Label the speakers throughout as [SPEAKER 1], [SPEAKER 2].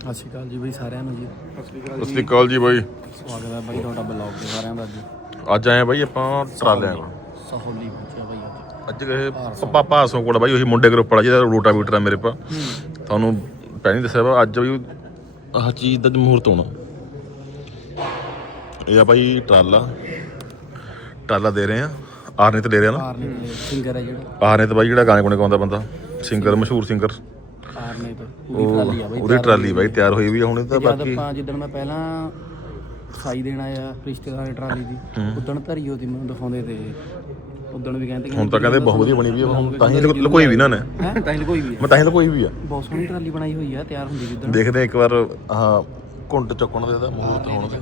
[SPEAKER 1] ਸਤਿ ਸ਼੍ਰੀ ਅਕਾਲ ਜੀ ਬਈ ਸਾਰਿਆਂ ਨੂੰ ਜੀ।
[SPEAKER 2] ਸਤਿ ਸ਼੍ਰੀ ਅਕਾਲ ਜੀ ਬਾਈ।
[SPEAKER 1] ਸਵਾਗਤ ਹੈ ਬਈ ਤੁਹਾਡਾ ਬਲੌਗ ਤੇ ਸਾਰਿਆਂ ਦਾ ਜੀ
[SPEAKER 2] ਅੱਜ ਆਏ ਆ ਬਾਈ ਆਪਾਂ ਟਰਾਲਿਆਂ ਨਾਲ
[SPEAKER 1] ਸਹੋਲੀ ਪਹੁੰਚਿਆ ਬਈ ਅੱਜ।
[SPEAKER 2] ਗਏ ਪਪਾ ਭਾਸੋਂ ਕੋਲ ਬਾਈ ਉਹੀ ਮੁੰਡੇ ਗਰੁੱਪ ਵਾਲਾ ਜਿਹਦਾ ਰੋਟਾ ਵੀਟਰ ਆ ਮੇਰੇ ਪਾ। ਤੁਹਾਨੂੰ ਪਹਿਲਾਂ ਦੱਸਿਆ ਵਾ ਅੱਜ ਵੀ ਆਹ ਚੀਜ਼ ਦਾ ਮਹੂਰਤ ਹੋਣਾ। ਇਹ ਆ ਬਾਈ ਟਰਾਲਾ। ਟਰਾਲਾ ਦੇ ਰਹੇ ਆ ਆਰਨੇ ਤੇ ਦੇ ਰਹੇ ਆ ਨਾ
[SPEAKER 1] ਆਰਨੇ ਸਿੰਗਰ ਹੈ ਜਿਹੜਾ।
[SPEAKER 2] ਆਰਨੇ ਤੇ ਬਾਈ ਜਿਹੜਾ ਗਾਣੇ ਗੁਣੇ ਗਾਉਂਦਾ ਬੰਦਾ ਸਿੰਗਰ ਮਸ਼ਹੂਰ ਸਿੰਗਰ
[SPEAKER 1] ਤੇ ਉਹਦੀ ਟਰਾਲੀ ਆ ਬਈ
[SPEAKER 2] ਉਹਦੀ ਟਰਾਲੀ ਬਾਈ ਤਿਆਰ ਹੋਈ ਵੀ ਆ ਹੁਣ ਇਹ ਤਾਂ
[SPEAKER 1] ਜਦ
[SPEAKER 2] ਬਾਕੀ।
[SPEAKER 1] ਆਪਾਂ ਜਿੱਦਣ ਮੈਂ ਪਹਿਲਾਂ ਸਾਈ ਦੇਣ ਆਇਆ ਰਿਸ਼ਤੇਦਾਰ ਦੀ ਟਰਾਲੀ ਦੀ ਉਦਣ ਧਰੀ ਉਹਦੀ ਮੈਨੂੰ ਦਿਖਾਉਂਦੇ ਤੇ ਉਦਣ ਵੀ ਕਹਿੰਦੇ
[SPEAKER 2] ਹੁਣ ਤਾਂ ਕਹਿੰਦੇ ਬਹੁਤ ਵਧੀਆ ਬਣੀ ਵੀ ਆ ਹੁਣ ਤਾਂ ਹੀ ਲੁਕੋਈ ਵੀ ਨਾ ਨੇ
[SPEAKER 1] ਹੈ? ਤਾਂ ਹੀ ਕੋਈ ਵੀ ਹੈ
[SPEAKER 2] ਮੈਂ ਤਾਂ ਹੀ ਲੁਕੋਈ ਵੀ ਆ।
[SPEAKER 1] ਬਹੁਤ ਸੋਹਣੀ ਟਰਾਲੀ ਬਣਾਈ ਹੋਈ ਆ ਤਿਆਰ ਹੁੰਦੀ ਜਿੱਦਣ
[SPEAKER 2] ਦੇਖਦੇ ਆ ਇੱਕ ਵਾਰ ਆਹ ਘੁੰਡ ਚੱਕਣ ਦੇ ਦਾ ਮਹੂਰਤ ਹੋਣ ਦੇ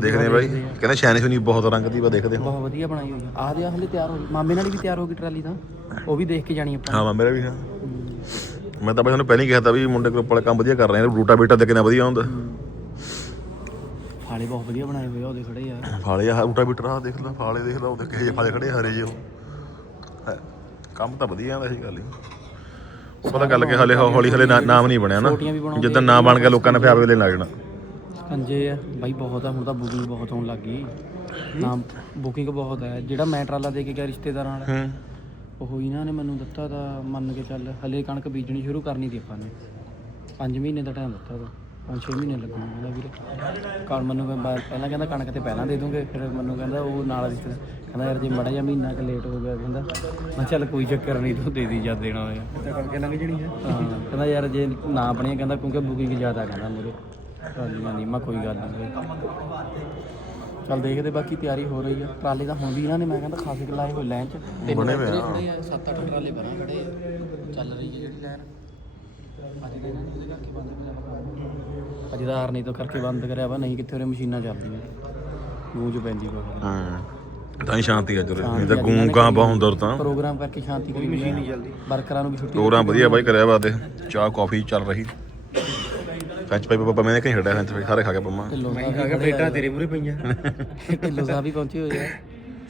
[SPEAKER 2] ਦੇਖਦੇ ਆ ਬਾਈ। ਕਹਿੰਦੇ ਸ਼ੈਨੀ ਸ਼ੁਨੀ ਬਹੁਤ ਰੰਗ ਦੀ ਵਾ ਦੇਖਦੇ ਹਾਂ।
[SPEAKER 1] ਬਹੁਤ ਵਧੀਆ ਬਣਾਈ ਹੋਈ ਆ। ਆਹ ਦੇ ਹਲੇ ਤਿਆਰ ਹੋ ਗਈ। ਮਾਮੇ ਨਾਲ ਵੀ ਤਿਆਰ ਹੋ ਗਈ ਟਰਾਲੀ ਤਾਂ। ਉਹ ਵੀ ਦੇਖ ਕੇ ਜਾਣੀ ਆਪਾਂ।
[SPEAKER 2] ਹਾਂ ਮੇਰਾ ਵੀ ਹਾਂ। ਮੈਂ ਤਾਂ ਬਾਈ ਤੁਹਾਨੂੰ ਪਹਿਲਾਂ ਹੀ ਕਿਹਾ ਤਾ ਵੀ ਮੁੰਡੇ ਗਰੁੱਪ ਵਾਲੇ ਕੰਮ ਵਧੀਆ ਕਰ ਰਹੇ ਨੇ ਰੂਟਾ ਬੇਟਾ ਦੇ ਕਿੰਨਾ ਵਧੀਆ ਹੁੰਦਾ।
[SPEAKER 1] ਫਾਲੇ ਬਹੁਤ ਵਧੀਆ ਬਣਾਏ ਹੋਏ ਆ ਉਹਦੇ ਖੜੇ ਯਾਰ
[SPEAKER 2] ਫਾਲੇ ਆ ਰੂਟਾ ਬੇਟਰ ਆ ਦੇਖ ਲੈ ਫਾਲੇ ਦੇਖ ਲੈ ਉਹਦੇ ਕਿਹੇ ਜਿਹੇ ਫਾਲੇ ਖੜੇ ਆ, ਹਰੇ ਜਿਹੇ ਉਹ। ਹੈ, ਕੰਮ ਤਾਂ ਵਧੀਆ ਆਂਦਾ ਸੀ ਗੱਲ ਹੀ। ਉਹ ਪਤਾ ਗੱਲ ਕਿ ਹਲੇ ਹੌਲੀ ਹਲੇ ਨਾ- ਨਾਮ ਨਹੀਂ ਬਣਿਆ ਨਾ।
[SPEAKER 1] ਛੋਟੀਆਂ ਵੀ ਬਣਾਉਂਦੇ
[SPEAKER 2] ਜਿੱਦਾਂ ਨਾਮ ਬਣ ਗਿਆ ਲੋਕਾਂ ਨੇ ਫਿਰ ਲੈਣ ਲੱਗ ਜਾਣਾ
[SPEAKER 1] ਕੰਜੇ ਆ ਬਾਈ ਬਹੁਤ ਆ ਹੁਣ ਤਾਂ ਬੁਕਿੰਗ ਬਹੁਤ ਹੋਣ ਲੱਗ ਗਈ। ਨਾਮ ਬੁਕਿੰਗ ਬਹੁਤ ਹੈ ਜਿਹੜਾ ਮੈਂ ਟਰਾਲਾ ਦੇ ਕੇ ਗਿਆ ਰਿਸ਼ਤੇਦਾਰਾਂ ਨਾਲ
[SPEAKER 2] ਹੂੰ।
[SPEAKER 1] ਉਹ ਇਹਨਾਂ ਨੇ ਮੈਨੂੰ ਦਿੱਤਾ ਤਾਂ ਮੰਨ ਕੇ ਚੱਲ ਹਲੇ ਕਣਕ ਬੀਜਣੀ ਸ਼ੁਰੂ ਕਰਨੀ ਸੀ ਆਪਾਂ ਨੇ। 5 ਮਹੀਨੇ ਦਾ ਟਾਈਮ ਦਿੱਤਾ ਤਾਂ 5-6 ਮਹੀਨੇ ਲੱਗਣੇ ਕਹਿੰਦਾ ਵੀਰੇ। ਕਾਲ ਮੈਨੂੰ ਕਹਿੰਦਾ ਪਹਿਲਾਂ ਕਹਿੰਦਾ ਕਣਕ ਤੇ ਪਹਿਲਾਂ ਦੇ ਦੂੰਗੇ ਫਿਰ ਮੈਨੂੰ ਕਹਿੰਦਾ ਉਹ ਨਾਲ ਰਿਸ਼ਤੇ ਕਹਿੰਦਾ ਯਾਰ ਜੇ ਮੜਾ ਜਿਹਾ ਮਹੀਨਾ ਕੁ ਲੇਟ ਹੋ ਗਿਆ ਕਹਿੰਦਾ ਮੈਂ ਚੱਲ ਕੋਈ ਚੱਕਰ ਨਹੀਂ ਤੂੰ ਦੇ ਦੀ ਜਦ ਦੇਣਾ ਹੋਇਆ।
[SPEAKER 3] ਤਾਂ ਕਰਕੇ ਲੰਘ ਜਣੀ ਹੈ।
[SPEAKER 1] ਕਹਿੰਦਾ ਯਾਰ ਜੇ ਨਾ ਬਣਿਆ ਕਹਿੰਦਾ ਕਿਉਂਕਿ ਬੁਕਿੰਗ ਜ਼ਿਆਦਾ ਕਹਿੰਦਾ ਮੇਰੇ। ਟਰਾਲੀਆਂ ਦੀ ਮੈਂ ਕੋਈ ਗੱਲ ਨਹੀਂ। ਚੱਲ ਦੇਖਦੇ ਬਾਕੀ ਤਿਆਰੀ ਹੋ ਰਹੀ ਆ। ਟਰਾਲੇ ਦਾ ਹੁਣ ਵੀ ਇਹਨਾਂ ਨੇ ਮੈਂ ਕਹਿੰਦਾ ਖਾਸੇ ਕੁ ਲਾਏ ਹੋਏ ਲਾਈਨ ਚ। ਤਿੰਨ
[SPEAKER 2] ਬਣੇ ਹੋਏ
[SPEAKER 1] ਟਰੈਕਟਰ ਖੜੇ ਆ ਸੱਤ ਅੱਠ ਟਰਾਲੇ ਬਣਾ ਖੜੇ ਆ। ਚੱਲ ਰਹੀ ਹੈ ਜਿਹੜੀ ਲਾਈਨ। ਅੱਜ ਦਾ ਇਹਨਾਂ ਨੇ ਉਹਦੇ ਕਰਕੇ ਬੰਦ ਕਰਿਆ ਅੱਜ ਦਾ ਤੋਂ ਕਰਕੇ ਬੰਦ ਕਰਿਆ ਵਾ ਨਹੀਂ ਕਿੱਥੇ ਉਰੇ ਮਸ਼ੀਨਾਂ ਚੱਲਦੀਆਂ। ਗੂੰਜ ਪੈਂਦੀ ਵਾ
[SPEAKER 2] ਹਾਂ। ਤਾਂ ਹੀ ਸ਼ਾਂਤੀ ਅੱਜ ਉਰੇ। ਨਹੀਂ ਤਾਂ ਗੂੰ ਗਾਂ ਬਹੁਤ ਹੁੰਦਾ ਉਰੇ ਤਾਂ।
[SPEAKER 1] ਪ੍ਰੋਗਰਾਮ ਕਰਕੇ ਸ਼ਾਂਤੀ ਕਰੀ ਮਸ਼ੀਨ ਨਹੀਂ ਚੱਲਦੀ। ਵਰਕਰਾਂ ਨੂੰ ਵੀ ਛੁੱਟੀ
[SPEAKER 2] ਪ੍ਰੋਗਰਾਮ ਵਧੀਆ ਬਾਈ ਕਰਿਆ ਵਾ ਤੇ ਚਾਹ ਕਾਫੀ ਚੱਲ ਰਹੀ। ਫੈਂਚ ਪਾਈ ਪਾਪਾ ਮੈਂ ਕਹੀਂ ਛੱਡਿਆ ਪਾਈ ਸਾਰੇ ਖਾ ਕੇ ਪੰਮਾ
[SPEAKER 1] ਢਿੱਲੋਂ ਸਾਹਿਬ
[SPEAKER 3] ਖਾ ਕੇ ਪਲੇਟਾਂ ਤੇਰੇ ਮੂਰੇ ਪਈਆਂ।
[SPEAKER 1] ਢਿੱਲੋਂ ਸਾਹਿਬ ਵੀ ਪਹੁੰਚੇ ਹੋਏ ਆ।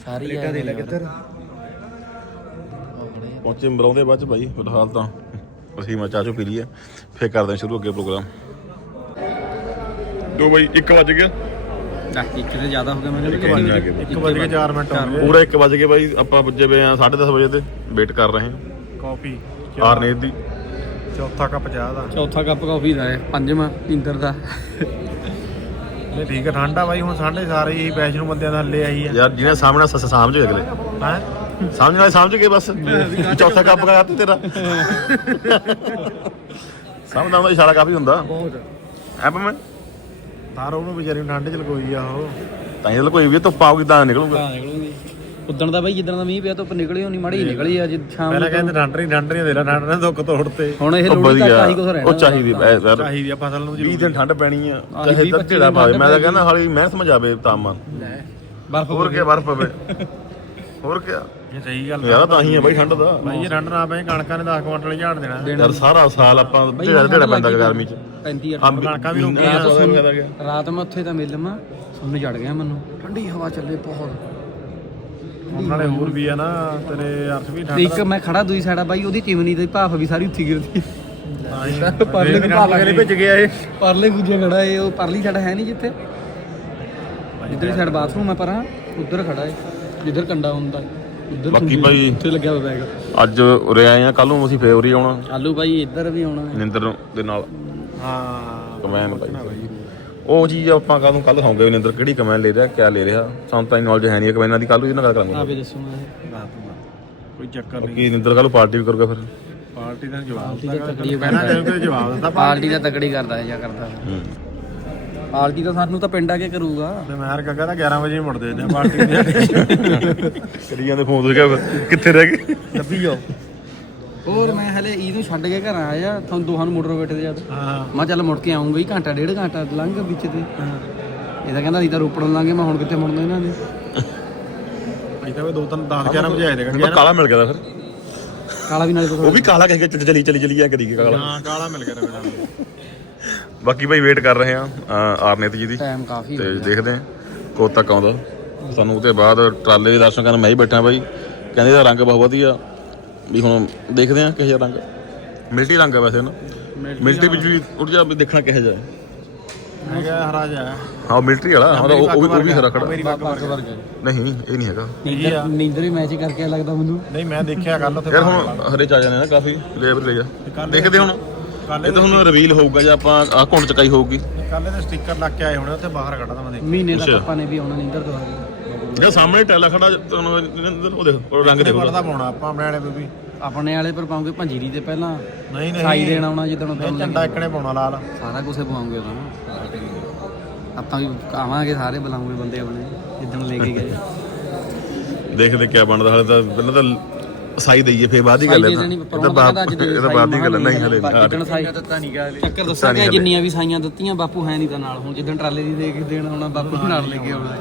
[SPEAKER 1] ਸਾਰੇ ਹੀ ਆਏ
[SPEAKER 3] ਦੇ
[SPEAKER 1] ਹੋਏ
[SPEAKER 3] ਲੈ
[SPEAKER 1] ਆ।
[SPEAKER 3] ਕਿੱਧਰ?
[SPEAKER 2] ਪਹੁੰਚੇ ਮਰਾਉਂਦੇ ਬਾਅਦ ਚ ਭਾਈ ਫਿਲਹਾਲ ਤਾਂ ਅਸੀਂ ਮਾ ਚਾਚੋ ਪੀ ਲਈਏ ਫੇਰ ਕਰਦੇ ਹਾਂ ਸ਼ੁਰੂ ਅੱਗੇ ਪ੍ਰੋਗਰਾਮ। ਦੋ ਬਾਈ 1 ਵਜ ਗਿਆ।
[SPEAKER 1] ਨਾ ਇੱਕ ਤੇ ਜ਼ਿਆਦਾ ਹੋ ਗਿਆ ਮੈਨੂੰ
[SPEAKER 2] ਇੱਕ ਵਜ ਗਿਆ।
[SPEAKER 3] 1 ਵਜ ਕੇ 4 ਮਿੰਟ ਹੋ ਗਏ।
[SPEAKER 2] ਪੂਰਾ 1 ਵਜ ਕੇ ਬਾਈ ਆਪਾਂ ਪੁੱਜੇ ਪਏ ਆ 10:30 ਵਜੇ ਤੇ ਵੇਟ ਕਰ ਰਹੇ ਹਾਂ।
[SPEAKER 3] ਕਾਫੀ।
[SPEAKER 2] ਆਰਨੇਤ ਦੀ
[SPEAKER 3] ਚੌਥਾ ਕੱਪ ਚਾਹ ਦਾ।
[SPEAKER 1] ਚੌਥਾ ਕੱਪ ਕਾਫੀ ਦਾ ਹੈ ਪੰਜਵਾਂ ਇੰਦਰ ਦਾ।
[SPEAKER 3] ਨਹੀਂ ਠੀਕ ਹੈ ਠੰਡਾ ਬਾਈ ਹੁਣ ਸਾਡੇ ਸਾਰੇ ਹੀ ਵੈਸ਼ਨੂ ਬੰਦਿਆਂ ਦਾ ਹੱਲੇ ਆਈ ਆ।
[SPEAKER 2] ਯਾਰ ਜਿਹਨੇ ਸਾਹਮਣੇ ਸ- ਸਮਝ ਗਏ ਅਗਲੇ।
[SPEAKER 3] ਹੈ?
[SPEAKER 2] ਸਮਝ ਵਾਲੇ ਸਮਝ ਗਏ ਬਸ। ਚੌਥਾ ਕੱਪ ਕਰਾ ਤੀ ਤੇਰਾ। ਸਮਝਦਾ ਉਹਦਾ ਇਸ਼ਾਰਾ ਕਾਫੀ ਹੁੰਦਾ।
[SPEAKER 3] ਬਹੁਤ।
[SPEAKER 2] ਐ ਮੈਂ
[SPEAKER 3] ਤਾਰ ਉਹਨੂੰ ਵਿਚਾਰੀ ਨੂੰ ਠੰਡ ਚ ਲਗੋਈ ਆ ਉਹ।
[SPEAKER 2] ਤਾਂ ਇਹ ਕੋਈ ਵੀ ਧੁੱਪ ਆਉਗੀ ਤਾਂ ਨਿਕਲੂਗਾ।
[SPEAKER 1] ਹਾਂ ਨਿਕਲੂਗੀ। ਉਦਣ ਦਾ ਬਾਈ ਜਿੱਦਣ ਦਾ ਮੀਂਹ ਪਿਆ ਧੁੱਪ ਨਿਕਲੀ ਹੋਣੀ ਮਾੜੀ ਨਿਕਲੀ ਅੱਜ ਸ਼ਾਮ
[SPEAKER 3] ਪਹਿਲਾਂ
[SPEAKER 1] ਨੂੰ
[SPEAKER 3] ਕਹਿੰਦੇ ਠੰਡ ਨਹੀਂ ਦੇ ਲਾ ਨੇ ਦੁੱਖ ਤੋੜਤੇ
[SPEAKER 1] ਹੁਣ ਇਹ ਲੋੜੀ
[SPEAKER 2] ਵਧੀਆ।
[SPEAKER 1] ਆਹੀ ਕੁਝ ਰਹਿਣਾ।
[SPEAKER 2] ਉਹ ਚਾਹੀਦੀ ਐ ਯਾਰ
[SPEAKER 3] ਚਾਹੀਦੀ ਆ ਫਸਲ ਨੂੰ
[SPEAKER 2] 20 ਦਿਨ ਠੰਡ ਪੈਣੀ ਆ ਚਾਹੇ ਤਾਂ
[SPEAKER 1] ਦਿਨ
[SPEAKER 2] ਪਾਵੇ। ਮੈਂ ਤਾਂ। ਕਹਿੰਦਾ ਹਾਲੀ ਮਿਹਨਤ ਮਜਾਵੇ ਤਾਪਮਾਨ
[SPEAKER 1] ਬਰਫ਼
[SPEAKER 2] ਹੋਰ ਕੀ ਬਰਫ ਪਵੇ। ਹੋਰ ਕੀ
[SPEAKER 3] ਇਹ ਸਹੀ ਗੱਲ
[SPEAKER 2] ਯਾਰ ਤਾਂ ਹੀ ਆ ਬਾਈ ਠੰਡ ਦਾ।
[SPEAKER 3] ਬਾਈ ਇਹ ਠੰਡ ਨਾ ਪਏ ਕਣਕਾਂ ਨੇ 10 ਕੁਇੰਟਲ ਝਾੜ ਦੇਣਾ।
[SPEAKER 2] ਯਾਰ ਸਾਰਾ ਸਾਲ ਆਪਾਂ ਢੇੜਾ ਢੇੜਾ ਪੈਂਦਾ ਗਰਮੀ ਚ।
[SPEAKER 1] 35
[SPEAKER 2] ਹਾਂ
[SPEAKER 3] ਕਣਕਾਂ ਵੀ ਰੁਕ
[SPEAKER 2] ਗਿਆ।
[SPEAKER 1] ਰਾਤ ਮੈਂ ਉੱਥੇ ਤਾਂ ਮਿਲਮਾ ਸੁਣ ਚੜ ਗਿਆ ਮੈਨੂੰ। ਠੰਡੀ ਹਵਾ ਚੱਲੇ ਬਹੁਤ।
[SPEAKER 3] ਨਾਲੇ ਹੋਰ ਵੀ ਆ ਨਾ ਤੇਰੇ ਅਰਥ ਵੀ
[SPEAKER 1] ਤੇ
[SPEAKER 3] ਠੰਡ
[SPEAKER 1] ਇੱਕ ਮੈਂ ਖੜਾ ਦੂਜੀ ਸਾਈਡ ਆ ਬਾਈ ਉਹਦੀ ਚਿਮਨੀ ਦੀ ਭਾਫ ਵੀ ਸਾਰੀ ਉੱਥੀ ਗਿਰਦੀ
[SPEAKER 3] ਪਰਲੇ ਵੀ ਨਾਲ ਲੱਗਣੇ ਭਿੱਜ ਗਿਆ ਇਹ?
[SPEAKER 1] ਪਰਲੇ ਗੁੱਜੇ ਖੜਾ ਏ ਉਹ ਪਰਲੀ ਸਾਈਡ ਹੈ ਨਹੀਂ ਜਿੱਥੇ। ਜਿੱਧਰ ਸਾਈਡ ਬਾਥਰੂਮ ਹੈ ਪਰਾਂ ਉੱਧਰ ਖੜਾ ਏ ਜਿੱਧਰ ਕੰਡਾ ਹੁੰਦਾ। ਉੱਧਰ
[SPEAKER 2] ਬਾਕੀ ਭਾਈ
[SPEAKER 1] ਉੱਥੇ ਲੱਗਿਆ ਹੋਇਆ ਬੈਗ
[SPEAKER 2] ਅੱਜ ਉਰੇ ਆਏ ਆ ਕੱਲ ਨੂੰ ਅਸੀਂ ਫੇਰ ਉਰੇ ਆਉਣਾ।
[SPEAKER 1] ਆਲੂ ਭਾਈ ਇੱਧਰ ਵੀ ਆਉਣਾ। ਹੈ
[SPEAKER 2] ਨਿੰਦਰ ਦੇ ਨਾਲ।
[SPEAKER 3] ਹਾਂ
[SPEAKER 2] ਕਮੈਨ ਬਾਈ। ਉਹ ਚੀਜ਼ ਆਪਾਂ ਕੱਲ ਨੂੰ ਕੱਲ ਦਿਖਾਉਂਗੇ ਵੀ ਨਿੰਦਰ ਕਿਹੜੀ ਕਮੈਨ ਲੈ ਰਿਹਾ ਕਿਆ ਲੈ ਰਿਹਾ। ਸਾਨੂੰ ਤਾਂ ਨੌਲੇਜ ਹੈ ਨਹੀਂ ਕਮੈਨਾਂ ਦੀ ਕੱਲ ਨੂੰ ਇਹਨਾਂ ਗੱਲ ਕਰਾਂਗੇ।
[SPEAKER 1] ਆਪੇ ਦੱਸੋ ਮੈਂ।
[SPEAKER 3] ਕੋਈ ਚੱਕਰ ਨਹੀਂ।
[SPEAKER 2] ਕੀ ਨਿੰਦਰ ਕੱਲ ਪਾਰਟੀ ਵੀ ਕਰੂਗਾ ਫਿਰ।
[SPEAKER 3] ਪਾਰਟੀ ਦਾ ਜਵਾਬ
[SPEAKER 1] ਪਾਰਟੀ ਦਾ ਤਕੜੀ
[SPEAKER 3] ਪਹਿਲਾਂ ਤੈਨੂੰ ਕੋਈ ਜਵਾਬ ਦਿੱਤਾ
[SPEAKER 1] ਪਾਰਟੀ ਦਾ ਤਕੜੀ ਕਰਦਾ ਹੈ ਜਾਂ ਕਰਦਾ
[SPEAKER 2] ਹੂੰ।
[SPEAKER 1] ਪਾਰਟੀ ਤਾਂ ਸਾਨੂੰ ਤਾਂ ਪਿੰਡ ਆ ਕੇ ਕਰੂਗਾ।
[SPEAKER 3] ਤੇ ਮੈਂ ਹਰ ਕਹਿੰਦਾ 11 ਵਜੇ ਹੀ ਮੁੜਦੇ ਨੇ ਪਾਰਟੀ ਦੇ
[SPEAKER 2] ਕਰੀ ਜਾਂਦੇ ਫੋਨ ਤੇ ਕਿਹਾ ਕਿੱਥੇ ਰਹਿ ਗਏ?
[SPEAKER 1] ਲੱਭੀ ਜਾਓ। ਹੋਰ ਮੈਂ ਹਲੇ ਇਹਨੂੰ ਛੱਡ ਕੇ ਘਰ ਆਇਆ ਤੁਹਾਨੂੰ ਦੋਹਾਂ ਨੂੰ ਮੋਟਰ ਵੇਟੇ ਦੇ ਜਦ
[SPEAKER 3] ਹਾਂ।
[SPEAKER 1] ਮੈਂ ਚੱਲ ਮੁੜ ਕੇ ਆਉਂਗਾ ਹੀ ਘੰਟਾ ਡੇਢ ਘੰਟਾ ਲੰਘ ਵਿੱਚ ਤੇ। ਇਹ ਤਾਂ ਕਹਿੰਦਾ ਅਸੀਂ ਤਾਂ ਰੋਪੜ ਲਾਂਗੇ ਮੈਂ ਹੁਣ ਕਿੱਥੇ ਮੁੜਨਾ ਇਹਨਾਂ ਨੇ?
[SPEAKER 3] ਅਸੀਂ ਤਾਂ ਵੀ ਦੋ ਤਿੰਨ 10 11 ਵਜੇ ਆਏ ਦੇ
[SPEAKER 2] ਹੁਣ ਤਾਂ ਕਾਲਾ ਮਿਲ ਗਿਆ ਤਾਂ ਫਿਰ।
[SPEAKER 1] ਕਾਲਾ ਵੀ ਨਾਲੇ
[SPEAKER 2] ਉਹ ਵੀ ਕਾਲਾ ਕਹਿ ਕੇ ਚੱਲ- ਚਲੀ ਚਲੀ ਆ ਕਰੀ ਕੇ ਕਾਲਾ।
[SPEAKER 3] ਹਾਂ ਕਾਲਾ ਮਿਲ ਗਿਆ ਰਵੇ
[SPEAKER 2] ਬਾਕੀ ਭਾਈ ਵੇਟ ਕਰ ਰਹੇ ਆ ਆਰਨੇਤ ਜੀ ਦੀ।
[SPEAKER 1] ਟਾਈਮ ਕਾਫੀ
[SPEAKER 2] ਤੇ ਦੇਖਦੇ ਆ ਕੋ ਤੱਕ ਆਉਂਦਾ ਸਾਨੂੰ ਉਹਦੇ ਬਾਅਦ ਟਰਾਲੇ ਦੇ ਦਰਸ਼ਨ ਕਰਨ ਮੈਂ ਹੀ ਬੈਠਾ ਬਾਈ ਕਹਿੰਦੇ ਇਹਦਾ ਰੰਗ ਬਹੁਤ ਵਧੀਆ। ਵੀ ਹੁਣ ਦੇਖਦੇ ਆ ਕਿਹੋ ਜਿਹਾ ਰੰਗ। ਮਿਲਟੀ ਰੰਗ ਹੈ ਵੈਸੇ ਨਾ। ਮਿਲਟੀ ਵਿੱਚ ਵੀ ਉੱਡ ਜਾ ਵੀ ਦੇਖਣਾ ਕਿਹੋ ਜਿਹਾ। ਹੈ
[SPEAKER 4] ਹੈਗਾ ਹਰਾ ਜਾ
[SPEAKER 2] ਹਾਂ ਮਿਲਟਰੀ ਵਾਲਾ ਹਾਂ ਉਹ ਉਹ ਵੀ ਉਹ ਵੀ ਹਰਾ ਖੜਾ।
[SPEAKER 4] ਮੇਰੀ ਪੱਗ ਵਰਗਾ
[SPEAKER 1] ਵਰਗਾ
[SPEAKER 2] ਨਹੀਂ ਇਹ ਨਹੀਂ ਹੈਗਾ।
[SPEAKER 1] ਨੀਂਦਰ ਨੀਂਦਰ ਹੀ ਮੈਚ ਕਰਕੇ ਲੱਗਦਾ ਮੈਨੂੰ।
[SPEAKER 4] ਨਹੀਂ ਮੈਂ ਦੇਖਿਆ ਕੱਲ ਉੱਥੇ
[SPEAKER 2] ਯਾਰ ਹੁਣ ਹਰੇ ਚ ਆ ਜਾਣੇ ਨਾ ਕਾਫੀ ਲੇਬਰ ਲੈ ਜਾ ਦੇਖਦੇ ਹੁਣ। ਇਹ ਤਾਂ ਹੁਣ ਰਿਵੀਲ ਹੋਊਗਾ ਜੇ ਆਪਾਂ ਆ ਘੁੰਡ ਚਕਾਈ ਹੋਊਗੀ।
[SPEAKER 4] ਕੱਲ ਦੇ ਸਟicker ਲੱਗ ਕੇ ਆਏ ਹੋਣੇ ਉੱਥੇ ਬਾਹਰ ਕੱਢਦਾ ਮੈਂ ਦੇਖ
[SPEAKER 1] ਮਹੀਨੇ ਦਾ
[SPEAKER 2] ਅੱਛਾ।
[SPEAKER 1] ਪਾਪਾ ਨੇ ਵੀ ਆਉਣਾ ਨੀਂਦਰ ਦੁਆਰਾ
[SPEAKER 2] ਜਿਹੜਾ ਸਾਹਮਣੇ ਟੈਲਾ ਖੜਾ ਤੁਹਾਨੂੰ ਉਹ ਦੇਖ ਉਹ ਰੰਗ ਦੇਖੋ।
[SPEAKER 4] ਪਰਦਾ ਪਾਉਣਾ ਆਪਾਂ ਆਪਣੇ ਵਾਲੇ ਵੀ
[SPEAKER 1] ਆਪਣੇ ਵਾਲੇ ਪਰ ਪਾਉਂਗੇ ਪੰਜੀਰੀ ਦੇ ਪਹਿਲਾਂ।
[SPEAKER 4] ਨਹੀਂ ਨਹੀਂ।
[SPEAKER 1] ਸਾਈ ਦੇਣ ਆਉਣਾ ਜਿੱਦਣ
[SPEAKER 4] ਇਹ ਝੰਡਾ ਇੱਕਣੇ ਪਾਉਣਾ ਲਾਲ।
[SPEAKER 1] ਸਾਰਾ ਕੁਝ ਪਵਾਉਂਗੇ ਉਹਦਾ ਨਾ। ਆਪਾਂ ਵੀ ਆਵਾਂਗੇ ਸਾਰੇ ਬੁਲਾਉਂਗੇ ਬੰਦੇ ਆਪਣੇ ਜਿੱਦਣ ਲੈ ਕੇ ਗਏ।
[SPEAKER 2] ਦੇਖਦੇ ਕਿਆ ਬਣਦਾ ਹਾਲੇ ਤਾਂ ਪਹਿਲਾਂ ਤਾਂ ਸਾਈ ਦਈਏ ਫੇਰ ਬਾਅਦ ਦੀ ਗੱਲ ਹੈ ਤਾਂ।
[SPEAKER 1] ਦੇਣੀ
[SPEAKER 2] ਇਹ ਤਾਂ ਬਾਅਦ ਤਾਂ ਦੀ ਗੱਲ ਨਹੀਂ ਹਲੇ।
[SPEAKER 1] ਜਿੱਦਣ ਸਾਈ ਦਿੱਤਾ ਨਹੀਂ ਗਾ ਚੱਕਰ ਦੱਸਾਂ ਕਿ ਜਿੰਨੀਆਂ ਵੀ ਸਾਈਆਂ ਦਿੱਤੀਆਂ ਬਾਪੂ ਹੈ ਨਹੀਂ ਤਾਂ ਨਾਲ। ਹੁਣ ਜਿੱਦਣ ਟਰਾਲੇ ਦੀ ਦੇ ਕੇ ਦੇਣ ਆਉਣਾ ਬਾਪੂ ਨਾਲ ਲੈ ਕੇ ਆਉਣਾ।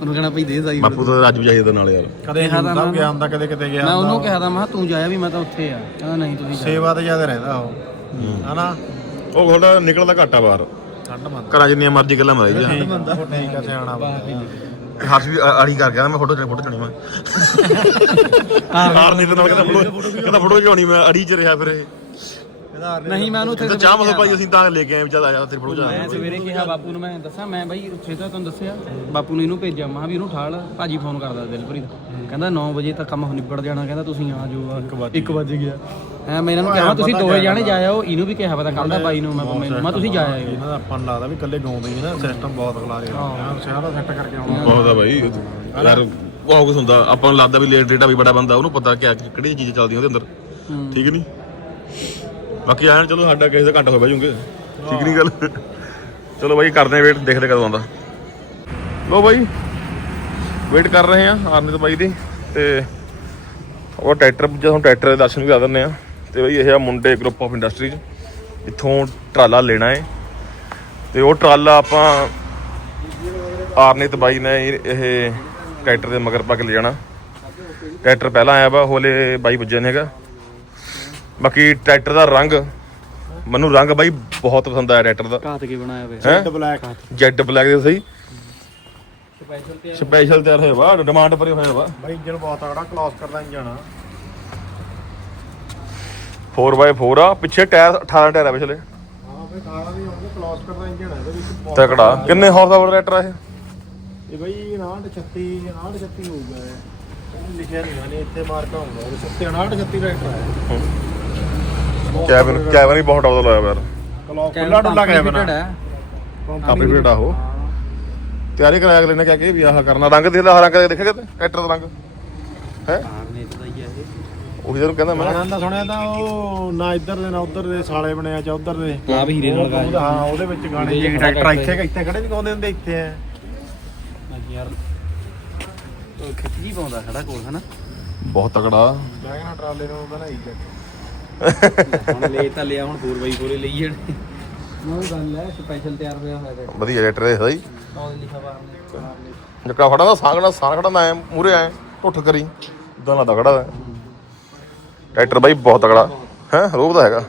[SPEAKER 1] ਉਹਨੂੰ ਕਹਿਣਾ ਭਈ ਦੇ ਸਾਈ
[SPEAKER 2] ਬਾਪੂ ਤਾਂ ਅੱਜ ਵੀ ਚਾਹੀਦਾ ਨਾਲ ਯਾਰ।
[SPEAKER 4] ਕਦੇ ਹੁੰਦਾ ਗਿਆ ਹੁੰਦਾ ਕਦੇ ਕਿਤੇ ਗਿਆ
[SPEAKER 1] ਮੈਂ ਉਹਨੂੰ ਕਿਹਾ ਤਾਂ ਮੈਂ ਤੂੰ ਜਾਇਆ ਵੀ ਮੈਂ ਤਾਂ ਉੱਥੇ ਆ। ਕਹਿੰਦਾ ਨਹੀਂ ਤੁਸੀਂ ਜਾ
[SPEAKER 4] ਸੇਵਾ ਤੇ ਜ਼ਿਆਦਾ ਰਹਿੰਦਾ ਉਹ। ਹਨਾ?
[SPEAKER 2] ਉਹ ਥੋੜਾ ਨਿਕਲਦਾ ਘਾਟਾ ਬਾਹਰ।
[SPEAKER 4] ਠੰਡ ਮੰਦਾ
[SPEAKER 2] ਘਰਾਂ ਜਿੰਨੀਆਂ ਮਰਜ਼ੀ ਗੱਲਾਂ ਮਾਰੀ ਜਾ।
[SPEAKER 4] ਠੀਕ ਬੰਦਾ ਠੀਕ ਆ ਸਿਆਣਾ ਬੰਦਾ।
[SPEAKER 2] ਹਰਸ਼ ਵੀ ਆੜੀ ਕਰ ਗਿਆ ਮੈਂ ਫੋਟੋ ਫੋਟੋ ਚਣੀ ਮੈਂ ਹਾਰ ਨਹੀਂ ਤੇ ਨਾਲ ਕਹਿੰਦਾ ਫੋਟੋ ਕਹਿੰਦਾ ਫੋਟੋ ਕਿਉਂ ਨਹੀਂ ਮੈਂ ਅੜੀ ਚ ਰਿਹਾ ਫਿਰ ਇਹ।
[SPEAKER 1] ਨਹੀਂ ਮੈਂ ਉਹਨੂੰ ਉੱਥੇ
[SPEAKER 2] ਤਾਂ ਚਾਹ ਮਸੋ ਭਾਈ ਅਸੀਂ ਤਾਂ ਲੈ ਕੇ ਆਏ ਚੱਲ ਆਇਆ ਤੇਰੀ ਫੋਟੋ ਜਾ।
[SPEAKER 1] ਮੈਂ ਸਵੇਰੇ ਕਿਹਾ ਬਾਪੂ ਨੂੰ ਮੈਂ ਦੱਸਾਂ ਮੈਂ ਬਾਈ ਉੱਥੇ ਤਾਂ ਤੁਹਾਨੂੰ ਦੱਸਿਆ ਬਾਪੂ ਨੂੰ ਇਹਨੂੰ ਭੇਜਿਆ ਮੈਂ ਵੀ ਇਹਨੂੰ ਠਾਲ ਭਾਜੀ ਫੋਨ ਕਰਦਾ ਦਿਲਪ੍ਰੀਤ। ਕਹਿੰਦਾ 9 ਵਜੇ ਤੱਕ ਕੰਮ ਨਿਬੜ ਜਾਣਾ ਕਹਿੰਦਾ ਤੁਸੀਂ ਆ ਜਾਓ 1 ਵਜ ਗਿਆ। ਐ ਮੈਂ ਇਹਨਾਂ ਨੂੰ ਕਿਹਾ ਤੁਸੀਂ ਦੋਵੇਂ ਜਾਣੇ ਜਾ ਆਓ ਇਹਨੂੰ ਵੀ ਕਿਹਾ ਪਤਾ ਕੱਲ ਦਾ ਬਾਈ ਨੂੰ ਮੈਂ ਮੈਨੂੰ ਮੈਂ ਤੁਸੀਂ ਜਾ ਆਇਓ
[SPEAKER 4] ਇਹਨਾਂ ਦਾ ਆਪਾਂ ਨੂੰ ਲੱਗਦਾ ਵੀ ਕੱਲੇ ਗਾਉਂਦੇ ਹੀ ਨਾ ਸਿਸਟਮ ਬਹੁਤ ਖਲਾਰੇ ਹਾਂ। ਸ਼ਹਿਰ ਦਾ ਸੈੱਟ ਕਰਕੇ ਆਉਣਾ।
[SPEAKER 2] ਬਹੁਤ ਆ ਭਾਈ ਯਾਰ ਬਹੁਤ ਕੁਝ ਹੁੰਦਾ ਆਪਾਂ ਨੂੰ ਲੱਗਦਾ ਵੀ ਲੇਟ ਡੇਟਾ ਵੀ ਬੜਾ ਬੰਦਾ ਉਹਨੂੰ ਪਤਾ ਕਿ ਕਿਹੜੀ ਚੀਜ਼ ਚੱਲਦੀ ਉਹਦੇ ਅੰਦਰ। ਠੀਕ ਨਹੀਂ ਬਾਕੀ ਆਣ ਚਲੋ ਸਾਡਾ ਕਿਸੇ ਦਾ ਘੰਟਾ ਹੋ ਬੈਜੂਗੇ ਠੀਕ ਨਹੀਂ ਗੱਲ। ਚਲੋ ਬਾਈ, ਕਰਦੇ ਆ ਵੇਟ ਦੇਖਦੇ ਕਦੋਂ ਆਉਂਦਾ। ਲੋ ਬਾਈ ਵੇਟ ਕਰ ਰਹੇ ਆ ਆਰਨਿਤ ਬਾਈ ਦੀ ਤੇ ਉਹ ਟਰੈਕਟਰ, ਜਦੋਂ ਟਰੈਕਟਰ ਦੇ ਦਰਸ਼ਨ ਵੀ ਕਰ ਦਿੰਦੇ ਆ। ਤੇ ਬਈ ਇਹ ਆ ਮੁੰਡੇ ਗਰੁੱਪ ਆਫ ਇੰਡਸਟਰੀਜ਼ ਇੱਥੋਂ ਟਰਾਲਾ ਲੈਣਾ ਹੈ ਤੇ ਉਹ ਟਰਾਲਾ ਆਪਾਂ ਆਰਨਿਤ ਬਾਈ ਨੇ ਇਹ ਟਰੈਕਟਰ ਦੇ ਮਗਰ ਪਾ ਕੇ ਲੈ ਜਾਣਾ। ਟਰੈਕਟਰ ਪਹਿਲਾਂ ਆਇਆ ਵਾ ਹੋਲੇ ਬਾਈ ਵੱਜਿਆ ਨੀ ਹੈਗਾ। ਬਾਕੀ ਟਰੈਕਟਰ ਦਾ ਰੰਗ ਮੈਨੂੰ ਰੰਗ ਬਾਈ ਬਹੁਤ ਪਸੰਦ ਆਇਆ ਟਰੈਕਟਰ ਦਾ।
[SPEAKER 1] ਘਾਤ ਕੇ ਬਣਾਇਆ ਹੋਇਆ?
[SPEAKER 2] ਹੈ?
[SPEAKER 4] ਬਲੈਕ
[SPEAKER 2] ਜੈਡ ਬਲੈਕ ਦੇ ਸਹੀ।
[SPEAKER 1] ਸਪੈਸ਼ਲ
[SPEAKER 2] ਤਿਆਰ ਹੋਇਆ ਵਾ ਡਿਮਾਂਡ ਪਰੇ ਹੋਇਆ ਵਾ।
[SPEAKER 4] ਬਾਈ ਇੰਜਨ ਬਹੁਤ ਤਗੜਾ ਕਲੋਸ ਕਰਦਾ ਇੰਜਨ ਆ
[SPEAKER 2] 4x4 ਆ ਪਿੱਛੇ ਟਾਇਰ 18 ਟਾਇਰ ਆ ਪਿਛਲੇ।
[SPEAKER 4] ਹਾਂ ਫੇ ਕਾਲਾ ਵੀ ਹੋਣਗੇ ਕਲੋਸ ਕਰਦਾ ਇੰਜਨ ਹੈ ਇਹਦੇ ਵਿੱਚ
[SPEAKER 2] ਤਕੜਾ। ਕਿੰਨੇ ਹਾਰਸ ਪਾਵਰ ਟਰੈਕਟਰ ਆ ਇਹ?
[SPEAKER 4] ਇਹ ਬਾਈ 59 36 59 36 ਹੋਊਗਾ ਇਹ। ਲਿਖਿਆ ਨਹੀਂ ਹਲੇ ਇੱਥੇ ਮਾਰਕਾ ਹੁੰਦਾ ਉਹ 70 59 36 ਟਰੈਕਟਰ ਹੈ।
[SPEAKER 2] ਕੈਬਨ ਕੈਬਨ ਹੀ ਬਹੁਤ ਟੌਪ ਦਾ ਲਾਇਆ ਯਾਰ।
[SPEAKER 4] ਖੁੱਲਾ ਡੁੱਲਾ ਬਣਾ
[SPEAKER 1] ਹੈ।
[SPEAKER 2] ਆਪਣੀ ਭੇਡ ਆਹੋ ਤਿਆਰੀ ਕਰਾਇਆ ਅਗਲੇ ਨੇ ਕਿਹਾ ਕਿ ਵੀ ਆਹ ਕਰਨਾ। ਰੰਗ ਦੇਖ ਲੈ ਰੰਗ ਦੇਖਿਆ ਕਿਤੇ? ਟਰੈਕਟਰ ਦਾ ਰੰਗ। ਹੈ?
[SPEAKER 1] ਦਾ
[SPEAKER 2] ਉਹੀ ਜਦੋਂ ਕਹਿੰਦਾ ਮੈਂ।
[SPEAKER 4] ਮੈਂ ਦਾ ਸੁਣਿਆ ਤਾਂ ਉਹ ਨਾ ਇੱਧਰ ਦੇ ਨਾ ਉੱਧਰ ਦੇ ਸਾਲੇ ਬਣਿਆ ਚ ਉੱਧਰ ਦੇ।
[SPEAKER 1] ਆ ਵੀ ਹੀਰੇ ਨਾਲ
[SPEAKER 4] ਉਹਦਾ- ਹਾਂ ਉਹਦੇ ਵਿੱਚ ਗਾਣੇ ਜਿਹੜੇ ਟਰੈਕਟਰ ਇੱਥੇ ਇੱਥੇ ਖੜੇ ਨਹੀਂ ਗਾਉਂਦੇ ਹੁੰਦੇ ਇੱਥੇ ਆ
[SPEAKER 1] ਯਾਰ ਉਹ ਖਿੱਚ ਜੀ ਪਾਉਂਦਾ ਖੜਾ ਕੋਲ ਹਨਾ?
[SPEAKER 2] ਬਹੁਤ ਤਕੜਾ।
[SPEAKER 4] ਮੈਂ ਕਹਿੰਦਾ ਟਰਾਲੇ ਨੂੰ ਬਣਾਈ ਜਾ
[SPEAKER 1] ਹੁਣ ਲੈ ਤਾਂ ਲਿਆ ਹੁਣ 4x4 ਲਈ ਜਾਣੇ ਉਹ ਗੱਲ ਹੈ ਸਪੈਸ਼ਲ ਤਿਆਰ ਹੋਇਆ ਹੋਇਆ ਹੈ
[SPEAKER 2] ਵਧੀਆ ਟਰੈਕਟਰ ਹੈ ਸਹੀ।
[SPEAKER 1] ਕੌਣ ਲਿਖਾ ਬਾਹਰ
[SPEAKER 2] ਫੜਾ ਦਾ ਸਾਂਗਣਾ ਸਾਂਗ ਖੜਾ ਨਾ ਐ ਮੂਰੇ ਐ ਢੁੱਠ ਕਰੀ। ਇਦਾਂ ਨਾ ਤਕੜਾ ਹੈ ਟਰੈਕਟਰ ਬਾਈ ਬਹੁਤ ਤਕੜਾ। ਹੈ ਰੂਪ ਦਾ ਹੈਗਾ।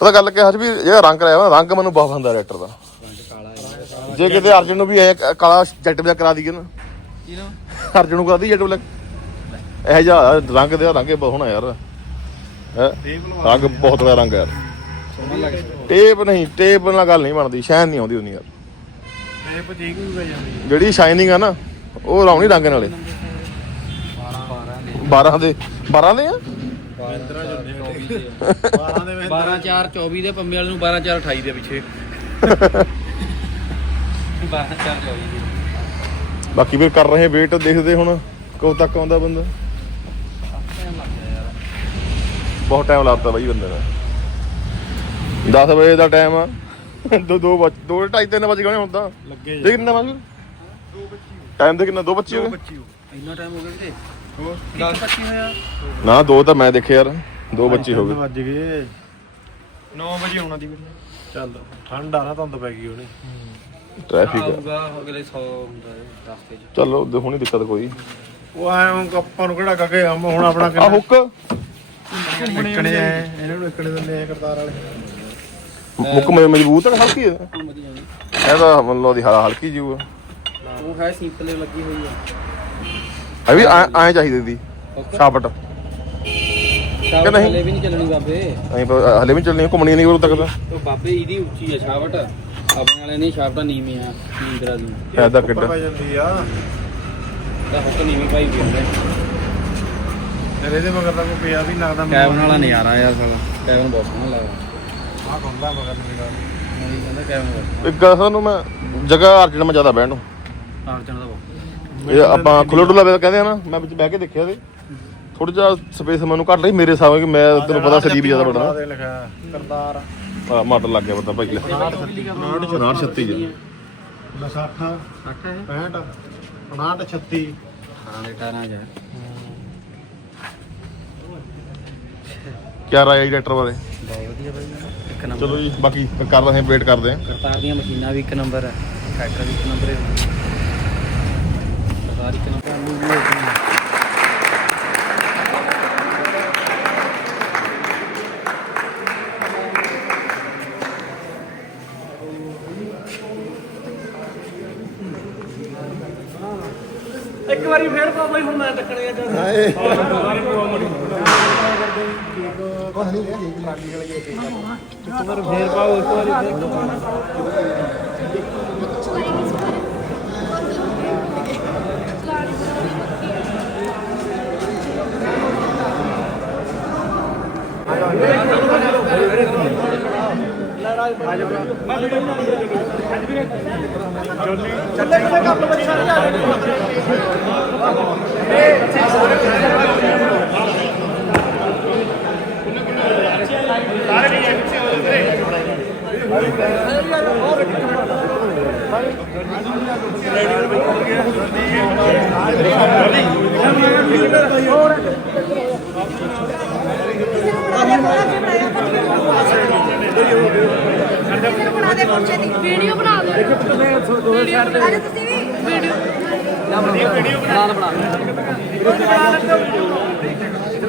[SPEAKER 2] ਪਤਾ ਗੱਲ ਕਿ ਹਜ ਵੀ ਜਿਹੜਾ ਰੰਗ ਕਰਾਇਆ ਵਾ ਰੰਗ ਮੈਨੂੰ ਬਹੁਤ ਪਸੰਦ ਆ ਟਰੈਕਟਰ ਦਾ। ਜੇ ਕਿਤੇ ਅਰਜਨ ਨੂੰ ਵੀ ਇਹ ਕਾਲਾ ਜੈਟ ਬਲੈਕ ਕਰਾ ਦਈਏ ਨਾ।
[SPEAKER 1] ਕਿਹਨੂੰ?
[SPEAKER 2] ਅਰਜਨ ਨੂੰ ਕਰਾ ਦਈਏ ਜੈਟ ਬਲੈਕ। ਇਹ ਜਿਹਾ ਰੰਗ ਦੇ ਰੰਗ ਬਹੁਤ ਹੋਣਾ ਯਾਰ। ਹੈਂ? ਰੰਗ ਬਹੁਤ ਤਕੜਾ ਰੰਗ ਯਾਰ ਟੇਪ ਨਹੀਂ ਟੇਪ ਨਾਲ ਗੱਲ ਨਹੀਂ ਬਣਦੀ ਸ਼ਾਇਨ ਨਹੀਂ ਆਉਂਦੀ ਹੁੰਦੀ ਯਾਰ
[SPEAKER 4] ਟੇਪ ਠੀਕ ਵੀ ਪੈ ਜਾਂਦੀ
[SPEAKER 2] ਜਿਹੜੀ ਸ਼ਾਈਨਿੰਗ ਆ ਨਾ ਉਹ ਲਾਉਣੀ ਰੰਗ ਨਾਲੇ। 12 ਦੇ 12 ਦੇ ਆ?
[SPEAKER 4] ਇੰਦਰਾ ਜੁੰਨੇ 12 ਦੇ ਵਿੱਚ
[SPEAKER 1] 12 4 24 ਦੇ ਪੰਮੇ ਵਾਲੇ ਨੂੰ 12 4 28 ਦੇ ਪਿੱਛੇ। 12 4 24 ਦੇ
[SPEAKER 2] ਬਾਕੀ ਫਿਰ ਕਰ ਰਹੇ ਵੇਟ ਦੇਖਦੇ ਹੁਣ ਕਦੋਂ ਤੱਕ ਆਉਂਦਾ ਬੰਦਾ। ਬਹੁਤ ਟਾਈਮ ਲਾਤਾ ਬਾਈ ਬੰਦੇ ਨੇ। 10 ਵਜੇ ਦਾ ਟਾਈਮ ਆ। ਦੋ ਦੋ ਵਜ ਦੋ ਢਾਈ ਤਿੰਨ ਵਜ ਗਏ ਹੁਣ ਤਾਂ।
[SPEAKER 4] ਲੱਗੇ
[SPEAKER 2] ਦੇਖ ਕਿੰਨਾ ਵਜ ਟਾਈਮ ਦੇ ਕਿੰਨਾ? 2:25 ਹੋ ਗਏ?
[SPEAKER 1] ਇੰਨਾ ਟਾਈਮ ਹੋ ਗਿਆ ਵੀਰੇ ਹੋਰ 10 25 ਹੋਇਆ
[SPEAKER 2] ਨਾ ਦੋ ਤਾਂ ਮੈਂ ਦੇਖੇ ਯਾਰ। 2:25 ਹੋ ਗਏ।
[SPEAKER 4] ਵੱਜ ਗਏ। 9 ਵਜੇ ਆਉਣਾ ਦੀ ਵੀਰੇ। ਚੱਲ ਠੰਡ ਆ ਨਾ ਧੁੰਦ ਪੈ ਗਈ ਉਹਨੇ
[SPEAKER 2] ਟ੍ਰੈਫਿਕ
[SPEAKER 1] ਆਊਗਾ ਅਗਲੇ 100 ਹੁੰਦਾ ਹੈ ਰਸਤੇ 'ਚ
[SPEAKER 2] ਚਲੋ ਨਹੀਂ ਦਿੱਕਤ ਕੋਈ।
[SPEAKER 4] ਉਹ ਐ ਆਪਾਂ ਨੂੰ ਕਿਹੜਾ ਕਹੇ ਹੁਣ ਆਪਣਾ
[SPEAKER 2] ਆ ਹੁੱਕ।
[SPEAKER 4] ਨਿਕਣੇ ਆ। ਇਹਨਾਂ ਨੂੰ ਨਿਕਣੇ ਦਿੰਦੇ ਆ ਕਰਤਾਰ ਵਾਲੇ।
[SPEAKER 2] ਹੁੱਕ ਮ- ਮਜ਼ਬੂਤ ਹੈ ਹਲਕੀ ਹੈ ਇਹ ਤਾਂ ਮੰਨ ਲਓ ਦੀ ਹਲ- ਹਲਕੀ ਜੂ ਆ।
[SPEAKER 1] ਉਹ ਹੈ ਸਿੰਪਲ ਲੱਗੀ ਹੋਈ ਆ।
[SPEAKER 2] ਇਹ ਵੀ ਐ ਚਾਹੀਦੀ ਦੀ ਸ਼ਾਫਟ
[SPEAKER 1] ਸ਼ਾਵਟ
[SPEAKER 2] ਨਹੀਂ?
[SPEAKER 1] ਹਲੇ ਵੀ ਨਹੀਂ ਚੱਲਣੀ ਬਾਬੇ।
[SPEAKER 2] ਐਂ ਪਰ ਹਲੇ ਵੀ ਚੱਲਣੀ ਘੁੰਮਣੀ ਨਹੀਂ ਉਦੋਂ ਤੱਕ ਤਾਂ।
[SPEAKER 1] ਉਹ ਬਾਬੇ ਇਹਦੀ ਉੱਚੀ ਆ ਸ਼ਾਵਟ ਆਪਣੇ ਵਾਲੇ ਨਹੀਂ ਸ਼ਾਵਟਾਂ ਨੀਵੀਂ ਆ ਨੀਂਦਰਾ ਦੀ
[SPEAKER 2] ਐਦਾ
[SPEAKER 4] ਉੱਪਰ
[SPEAKER 2] ਕਿੱਡਾ?
[SPEAKER 4] ਪੈ ਜਾਂਦੀ ਆ।
[SPEAKER 1] ਤਾਂ ਹੁੱਕ ਨੀਵੀਂ ਪਾਈ ਹੁੰਦੇ
[SPEAKER 4] ਫਿਰ ਇਹਦੇ ਮਗਰ ਤਾਂ ਕੋਈ ਪਿਆ ਵੀ ਨੀ ਲੱਗਦਾ
[SPEAKER 1] ਕੈਬਨ ਵਾਲਾ ਨਜ਼ਾਰਾ ਆ ਸਾਲਾ। ਕੈਬਨ ਬਹੁਤ ਸੋਹਣਾ ਲੱਗਦਾ।
[SPEAKER 4] ਆ ਖੁੰਦਾ ਮਗਰ ਮੇਰਾ
[SPEAKER 1] ਮੈਂ ਕਹਿੰਦਾ ਕੈਬਨ ਬਹੁਤ ਸੋਹਣਾ।
[SPEAKER 2] ਇੱਕ ਗੱਲ ਸਾਨੂੰ ਮੈਂ ਜਗ੍ਹਾ ਅਰਜਨ ਮੈਂ ਜ਼ਿਆਦਾ ਬਹਿਣ ਨੂੰ।
[SPEAKER 1] ਆਰਚਣ ਦਾ ਬਹੁਤ।
[SPEAKER 2] ਇਹ ਆਪਾਂ ਖੁੱਲ੍ਹਾ ਡੁੱਲਾ ਵੇ ਕਹਿੰਦੇ ਆ ਨਾ ਮੈਂ ਵਿੱਚ ਬਹਿ ਕੇ ਦੇਖਿਆ ਤੇ। ਥੋੜਾ ਜਿਹਾ ਸਪੇਸ ਮੈਨੂੰ ਘੱਟ ਲਈ ਮੇਰੇ ਹਿਸਾਬ ਨਾਲ ਕਿ ਮੈਂ ਤੈਨੂੰ ਪਤਾ ਸਰੀਬ ਜ਼ਿਆਦਾ ਬੜਾ
[SPEAKER 4] ਦੇ ਲਿਖਿਆ ਕਰਤਾਰ
[SPEAKER 2] ਆ ਮਾਟਰ ਲੱਗ ਗਿਆ ਪਤਾ ਭਾਈ ਲੈ। 59 36 ਜੀ
[SPEAKER 4] 60
[SPEAKER 1] ਅੱਠ ਹੈ
[SPEAKER 4] 65 59 36
[SPEAKER 1] ਹਾਂ ਦੇ 18 ਜਾ
[SPEAKER 2] ਕਿਆ ਰਾਇਆ ਜੀ ਡਾਕਟਰ ਬਾਰੇ?
[SPEAKER 1] ਬਹੁਤ ਵਧੀਆ ਬਾਈ ਇੱਕ ਨੰਬਰ।
[SPEAKER 2] ਚਲੋ ਜੀ ਬਾਕੀ ਫਿਰ ਕਰ ਰਹੇ ਹਾਂ ਵੇਟ ਕਰਦੇ ਹਾਂ।
[SPEAKER 1] ਕਰਤਾਰ ਦੀਆਂ ਮਸ਼ੀਨਾਂ ਵੀ ਇੱਕ ਨੰਬਰ ਹੈ ਟਰੈਕਟਰ ਵੀ ਇੱਕ ਨੰਬਰ ਹੈ। ਕਰਤਾਰ ਇੱਕ ਨੰਬਰ
[SPEAKER 3] ਇੱਕ ਵਾਰੀ ਫੇਰ ਪਾ ਬਈ ਹੁਣ ਮੈਂ ਟੱਕਣੇ ਆ ਜਦ
[SPEAKER 4] ਹਾਏ।
[SPEAKER 3] ਇੱਕ ਵਾਰ ਫੇਰ ਪਾਓ ਇੱਕ ਵਾਰੀ। ਫੇਰ
[SPEAKER 5] ਵੀਡੀਓ ਬਣਾ ਦਿਓ। ਇੱਕ ਤੁਸੀਂ ਵੀ ਵੀਡੀਓ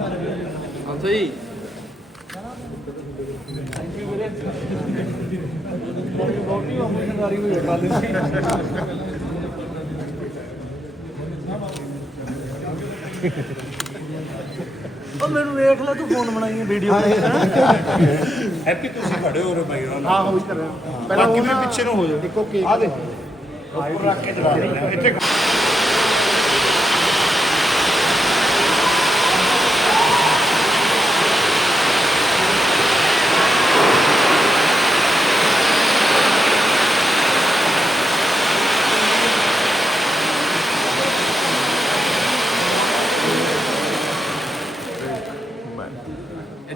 [SPEAKER 1] ਅੱਛਾ ਜੀ
[SPEAKER 3] ਬਹੁਤੀ ਹੋਈ ਉਹ ਮੈਨੂੰ ਵੇਖ ਲੈ ਤੂੰ ਫੋਨ ਬਣਾਈ ਵੀਡੀਓ
[SPEAKER 4] ਹਾਂ ਹੋ ਵੀ ਕਰ ਰਿਹਾ ਪਹਿਲਾਂ ਕਿਵੇਂ ਪਿੱਛੇ ਨੂੰ ਹੋ ਜਾ ਇੱਕੋ ਕੇਕ ਆ ਦੇ ਉੱਪਰ ਰੱਖ ਕੇ ਚਲਾ ਇੱਥੇ